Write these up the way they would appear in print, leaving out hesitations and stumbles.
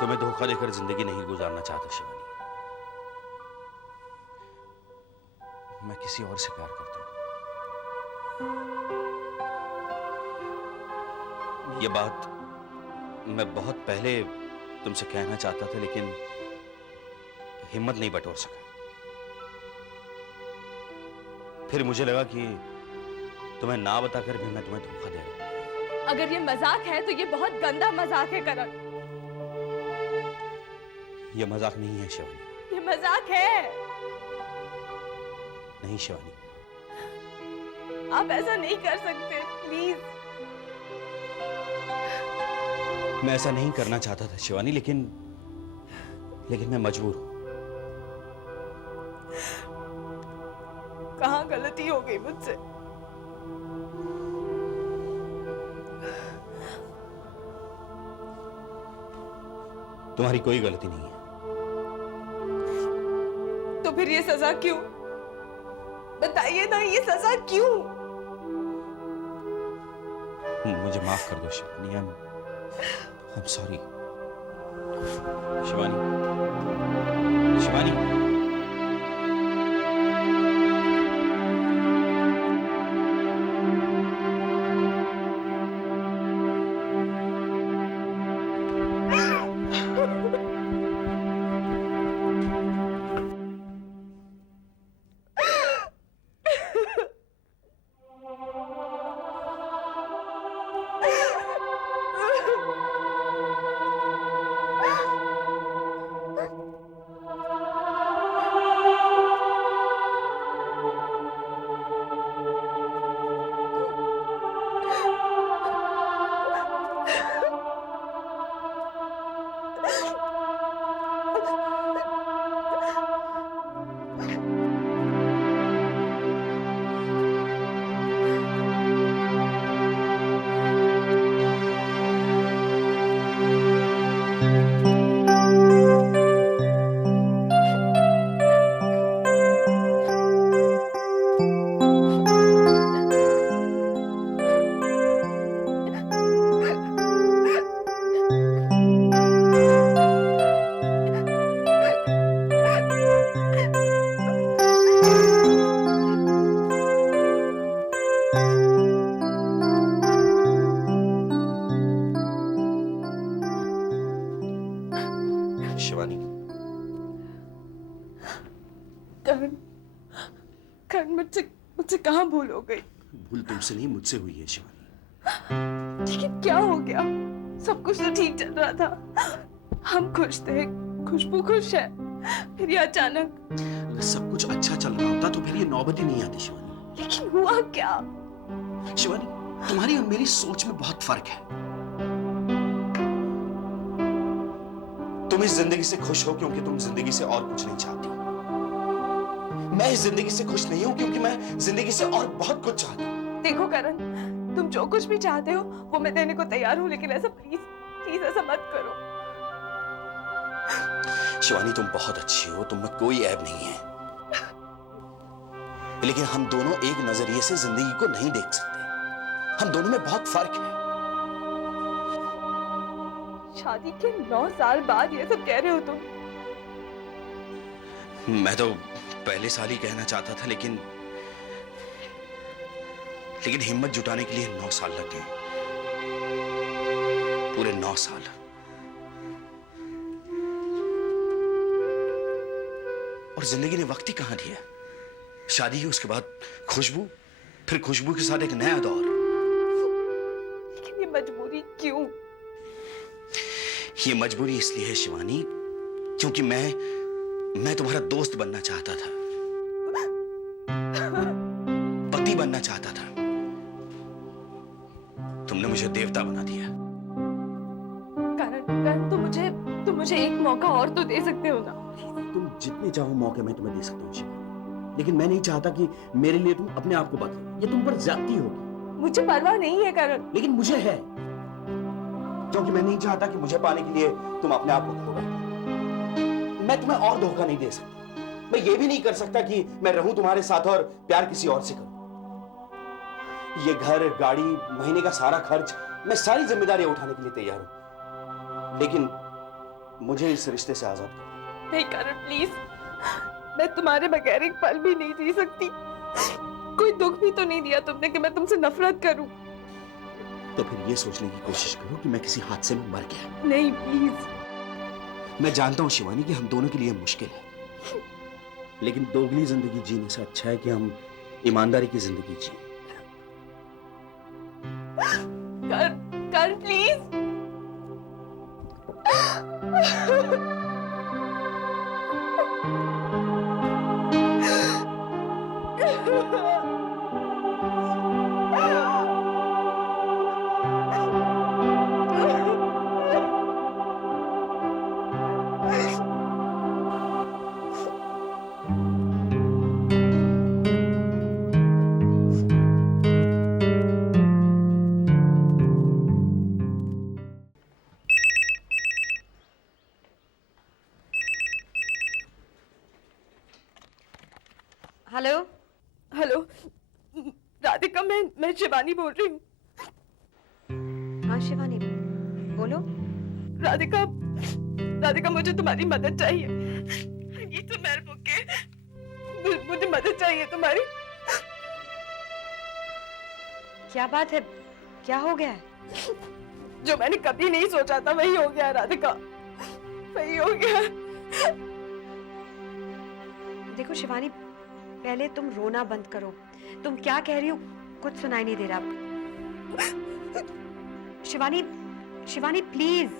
तुम्हें धोखा देकर जिंदगी नहीं गुजारना चाहता शिवानी। मैं किसी और से प्यार करता हूं। ये बात मैं बहुत पहले तुमसे कहना चाहता था, लेकिन हिम्मत नहीं बटोर सका। फिर मुझे लगा कि तुम्हें ना बताकर भी मैं तुम्हें धोखा दे रहा हूं। अगर ये मजाक है तो ये बहुत गंदा मजाक है करण। ये मजाक नहीं है शिवानी। ये मजाक है। नहीं शिवानी, आप ऐसा नहीं कर सकते, प्लीज। मैं ऐसा नहीं करना चाहता था शिवानी, लेकिन मैं मजबूर हूं। कहाँ गलती हो गई मुझसे? तुम्हारी कोई गलती नहीं है। तो फिर ये सजा क्यों? बताइए ना, ये सजा क्यों? मुझे माफ कर दो शिवानी। I'm sorry। शिवानी, शिवानी। शिवानी, करण मुझसे कहाँ भूल हो गई? भूल तुमसे नहीं, मुझसे हुई है शिवानी। लेकिन क्या हो गया? सब कुछ तो ठीक चल रहा था, हम खुश थे, खुशबू खुश है, फिर ये अचानक। अगर सब कुछ अच्छा चल रहा होता तो फिर ये नौबत ही नहीं आती शिवानी। लेकिन हुआ क्या? शिवानी, तुम्हारी और मेरी सोच में बहुत फर्क है। तुम इस जिंदगी से खुश हो क्योंकि तुम जिंदगी से और कुछ नहीं चाहती। मैं इस जिंदगी से खुश नहीं हूं क्योंकि मैं जिंदगी से और बहुत कुछ चाहता हूं। देखो करण, तुम जो कुछ भी चाहते हो वो मैं देने को तैयार हूँ, लेकिन ऐसा प्लीज ऐसा मत करो। शिवानी, तुम बहुत अच्छी हो, तुम में कोई ऐब नहीं है, लेकिन हम दोनों एक नजरिए से जिंदगी को नहीं देख सकते। हम दोनों में बहुत फर्क है। शादी के 9 साल बाद ये सब कह रहे हो तुम? मैं तो पहले साल ही कहना चाहता था, लेकिन हिम्मत जुटाने के लिए 9 साल लग गए। पूरे 9 साल। और जिंदगी ने वक्त ही कहां दिया। शादी हुई, उसके बाद खुशबू, फिर खुशबू के साथ एक नया दौर। लेकिन ये मजबूरी क्यों? ये मजबूरी इसलिए है शिवानी क्योंकि मैं तुम्हारा दोस्त बनना चाहता था, पति बनना चाहता था। तुमने मुझे देवता बना दिया। करण, तुम मुझे एक मौका और तो दे सकते हो ना? तुम जितने चाहो मौके मैं तुम्हें दे सकता हूँ शिवानी, लेकिन मैं नहीं चाहता कि मेरे लिए तुम अपने आप को बदलो। ये तुम पर ज्यादती होगी। मुझे परवाह नहीं है करण। लेकिन मुझे है, क्योंकि मैं नहीं चाहता कि मुझे पाने के लिए तुम अपने आप को खो बैठो। मैं तुम्हें और धोखा नहीं दे सकता। मैं ये भी नहीं कर सकता कि मैं रहूं तुम्हारे साथ और प्यार किसी और से करूं। ये घर, गाड़ी, महीने का सारा खर्च, मैं सारी जिम्मेदारियां उठाने के लिए तैयार हूं, मुझे इस रिश्ते से आजाद करो। नहीं करण प्लीज, मैं तुम्हारे बगैर एक पल भी नहीं जी सकती। कोई दुख भी तो नहीं दिया तुमने कि मैं तुमसे नफरत करूं। तो फिर ये सोचने की कोशिश करो कि मैं किसी हादसे में मर गया। नहीं प्लीज। मैं जानता हूं शिवानी कि हम दोनों के लिए मुश्किल है, लेकिन दोगली जिंदगी जीने से अच्छा है कि हम ईमानदारी की जिंदगी जिए। करण प्लीज। हेलो। हेलो राधिका, मैं शिवानी बोल रही हूँ। हाँ शिवानी, बोलो। राधिका, राधिका मुझे तुम्हारी मदद चाहिए। ये तो मैं के मुझे मदद चाहिए तुम्हारी। क्या बात है, क्या हो गया है? जो मैंने कभी नहीं सोचा था वही हो गया राधिका, वही हो गया। देखो शिवानी, पहले तुम रोना बंद करो। तुम क्या कह रही हो कुछ सुनाई नहीं दे रहा। शिवानी, शिवानी प्लीज।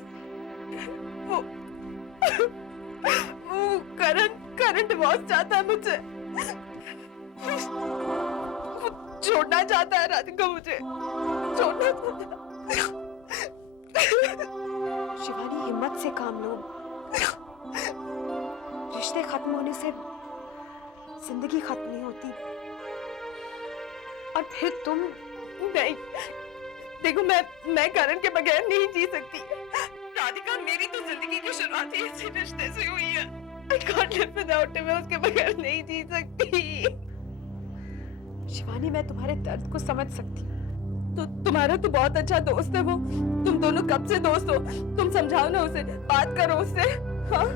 वो करण डिवोर्स चाहता है मुझसे। वो छोड़ना चाहता है राधिका, मुझे छोड़ना चाहता है। शिवानी हिम्मत से काम लो। रिश्ते खत्म होने से जिंदगी खत्म नहीं होती। और फिर तुम नहीं, देखो मैं करण के बगैर नहीं जी सकती। राधिका, मेरी तो जिंदगी की शुरुआत ही इसी रिश्ते से हुई है। I can't live without him, मैं उसके बगैर नहीं जी सकती। शिवानी, मैं तुम्हारे दर्द को समझ सकती हूँ। तो तुम्हारा तो बहुत अच्छा दोस्त है वो। तुम दोनों कब से दोस्त हो? तुम समझाओ ना उसे, बात करो उससे। हाँ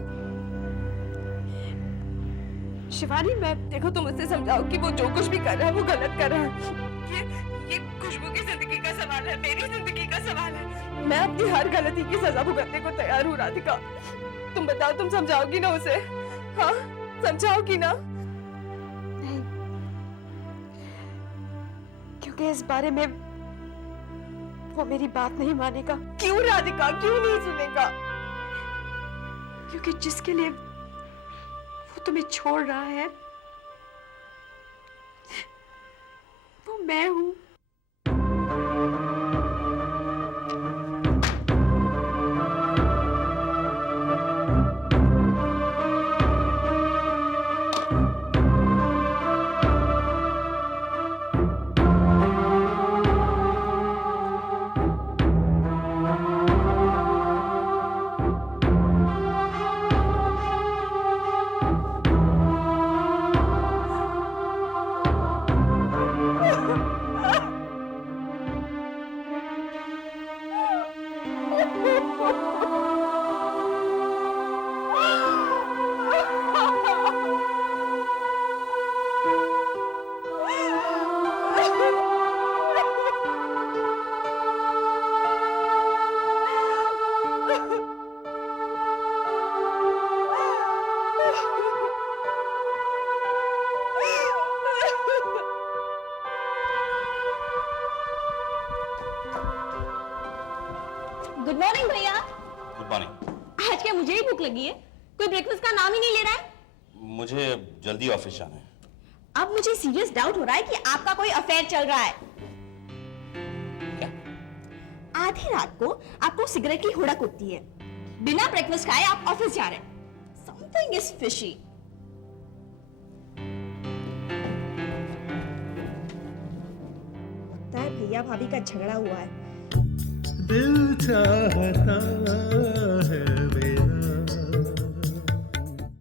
शिवानी, मैं देखो, तुम उससे समझाओ कि वो जो कुछ भी कर रहा है वो गलत कर रहा है। ये खुशबू की जिंदगी का सवाल है, मेरी जिंदगी का सवाल है। मैं अपनी हर गलती की सजा भुगतने को तैयार हूँ राधिका। तुम बताओ, तुम समझाओगी ना उसे? हाँ समझाओगी ना? नहीं, क्योंकि इस बारे में वो मेरी बात नहीं मानेगा। क्यों राधिका, क्यों नहीं सुनेगा? क्योंकि जिसके लिए वो तुम्हें छोड़ रहा है वो मैं हूं। गुड मॉर्निंग भैया। Good morning. आज क्या मुझे ही भूख लगी है? कोई ब्रेकफास्ट का नाम ही नहीं ले रहा है। मुझे जल्दी ऑफिस जाना है। अब मुझे सीरियस डाउट हो रहा है कि आपका कोई अफेयर चल रहा है। क्या? आधी रात को आपको सिगरेट की हुड़क उठती है, बिना ब्रेकफास्ट खाए आप ऑफिस जा रहे हैं। Something is fishy. लगता है भैया भाभी का झगड़ा हुआ है। दिल चाहता